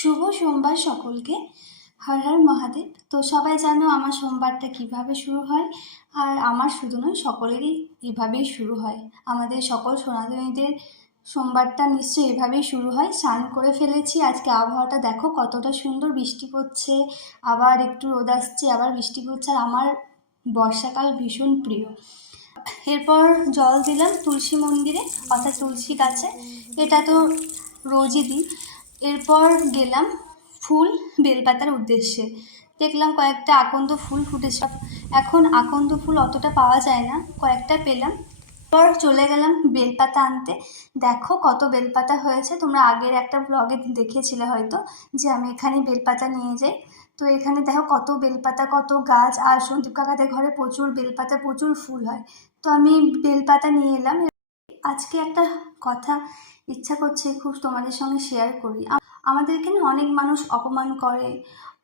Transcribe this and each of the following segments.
শুভ সোমবার সকলকে। হর হর মহাদেব। তো সবাই জানো আমার সোমবারটা কীভাবে শুরু হয়? আর আমার শুধু নয়, সকলেরই এভাবেই শুরু হয়। আমাদের সকল সনাতনীদের সোমবারটা নিশ্চয়ই এভাবেই শুরু হয়। স্নান করে ফেলেছি। আজকে আবহাওয়াটা দেখো কতটা সুন্দর। বৃষ্টি পড়ছে, আবার একটু রোদ আসছে, আবার বৃষ্টি পড়ছে। আর আমার বর্ষাকাল ভীষণ প্রিয়। এরপর জল দিলাম তুলসী মন্দিরে, অর্থাৎ তুলসী গাছে। এটা তো রোজই দিই। এরপর গেলাম ফুল বেলপাতার উদ্দেশ্যে। দেখলাম কয়েকটা আকন্দ ফুল ফুটেছে। এখন আকন্দ ফুল অতটা পাওয়া যায় না, কয়েকটা পেলাম। পর চলে গেলাম বেলপাতা আনতে। দেখো কত বেলপাতা হয়েছে, তোমরা আগের একটা ব্লগে দেখেছিলে হয়তো যে আমি এখানে বেলপাতা নিয়ে যাই। তো এখানে দেখো কত বেলপাতা, কত গাছ। আর সন্দীপ কাকাদের ঘরে প্রচুর বেলপাতা, প্রচুর ফুল হয়। তো আমি বেলপাতা নিয়ে এলাম আজকে একটা কথা ইচ্ছা করছে খুব তোমাদের সঙ্গে শেয়ার করি। আ- আমাদের এখানে অনেক মানুষ অপমান করে,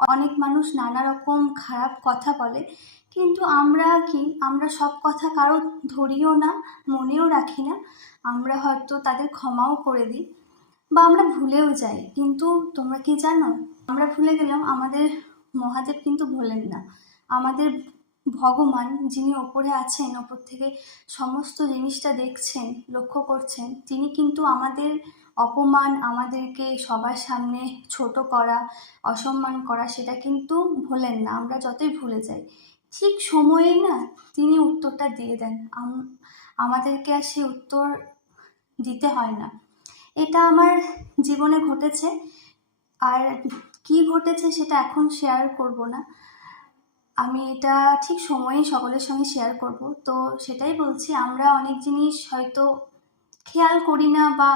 অনেক মানুষ নানা রকম খারাপ কথা বলে, কিন্তু আমরা কি, আমরা সব কথা কারও ধরিও না, মনেও রাখি না। আমরা হয়তো তাদের ক্ষমাও করে দিই বা আমরা ভুলেও যাই। কিন্তু তোমরা কি জানো? আমরা ভুলে গেলাম আমাদের মহাদেব কিন্তু ভোলেন না। আমাদের ভগবান যিনি ওপরে আছেন, ওপর থেকে সমস্ত জিনিসটা দেখছেন, লক্ষ্য করছেন, তিনি কিন্তু আমাদের অপমান, আমাদেরকে সবার সামনে ছোট করা, অসম্মান করা, সেটা কিন্তু ভোলেন না, আমরা যতই ভুলে যাই। ঠিক সময়ে না তিনি উত্তরটা দিয়ে দেন। আমাদেরকে আর সেই উত্তর দিতে হয় না। এটা আমার জীবনে ঘটেছে। আর কি ঘটেছে সেটা এখন শেয়ার করব না। আমি এটা ঠিক সময়ে সকলের সঙ্গে শেয়ার করব। তো সেটাই বলছি, আমরা অনেক জিনিস হয়তো খেয়াল করি না বা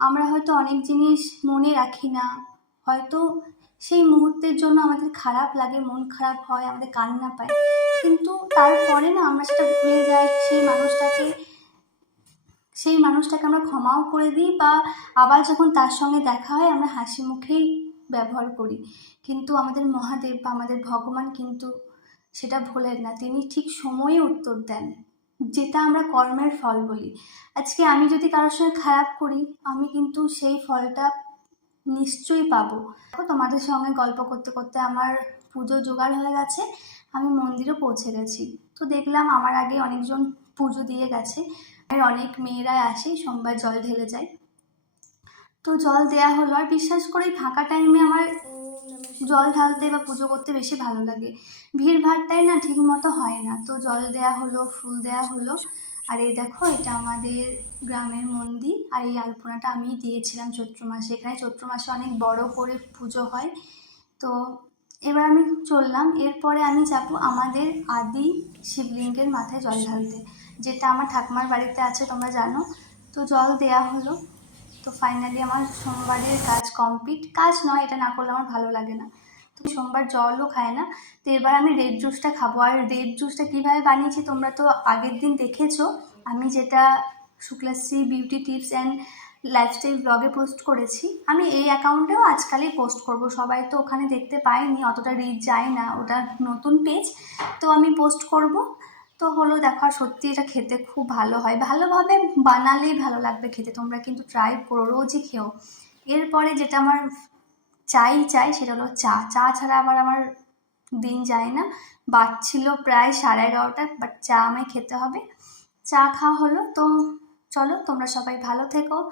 আমরা হয়তো অনেক জিনিস মনে রাখি না। হয়তো সেই মুহূর্তের জন্য আমাদের খারাপ লাগে, মন খারাপ হয়, আমাদের কান্না পায়। কিন্তু তারপরে না আমরা সেটা ভুলে যাই, সেই মানুষটাকে সেই মানুষটাকে আমরা ক্ষমাও করে দিই বা আবার যখন তার সঙ্গে দেখা হয় আমরা হাসি মুখেই ব্যবহার করি। কিন্তু আমাদের মহাদেব বা আমাদের ভগবান কিন্তু সেটা ভোলেন না। তিনি ঠিক সময়ে উত্তর দেন, যেটা আমরা কর্মের ফল বলি। আজকে আমি যদি কারোর সঙ্গে খারাপ করি, আমি কিন্তু সেই ফলটা নিশ্চয়ই পাবো। তোমাদের সঙ্গে গল্প করতে করতে আমার পুজো জোগাড় হয়ে গেছে, আমি মন্দিরে পৌঁছে গেছি। তো দেখলাম আমার আগে অনেকজন পুজো দিয়ে গেছে আর অনেক মেয়েরা আসে, সোমবার জল ঢেলে যায়। তো জল দেয়া হলো, আর বিশ্বাস করে ফাঁকা টাইমে আমার জল ঢালতে বা পুজো করতে বেশি ভালো লাগে। ভিড় ভাড়টাই না ঠিক মতো হয় না। তো জল দেয়া হলো, ফুল দেয়া হলো। আর এই দেখো, এটা আমাদের গ্রামের মন্দির। আর এই আলপনাটা আমি দিয়েছিলাম চৈত্র মাসে। এখানে চৈত্র মাসে অনেক বড় করে পুজো হয়। তো এবার আমি চললাম। এরপরে আমি যাব আমাদের আদি শিবলিঙ্গের মাথায় জল ঢালতে। যেটা আমার ঠাকুমার বাড়িতে আছে, তোমরা জানো। তো জল দেয়া হলো। তো ফাইনালি আমার সোমবারের কাজ কমপ্লিট কাজ নয়, এটা না করলে আমার ভালো লাগে না। তো সোমবার জলও খায় না। তো এবার আমি রেড জুসটা খাব। আর রেড জুসটা কীভাবে বানিয়েছি তোমরা তো আগের দিন দেখেছ। আমি যেটা Shuklashri beauty tips and lifestyle ব্লগে পোস্ট করেছি। আমি এই অ্যাকাউন্টেও আজকালই পোস্ট করব। সবাই তো ওখানে দেখতে পায়নি, অতটা রিচ যায় না। ওটা নতুন পেজ তো আমি পোস্ট করব। তো হলো দেখো, আর সত্যি এটা খেতে খুব ভালো হয়। ভালোভাবে বানালেই ভালো লাগবে খেতে। তোমরা কিন্তু ট্রাই করো, রোজই খেও। এরপরে যেটা আমার চাই চাই সেটা হলো চা। চা ছাড়া আবার আমার দিন যায় না। বাজছিল প্রায় সাড়ে এগারোটা বাট চা আমায় খেতে হবে। চা খাওয়া হলো। তো চলো, তোমরা সবাই ভালো থেকো।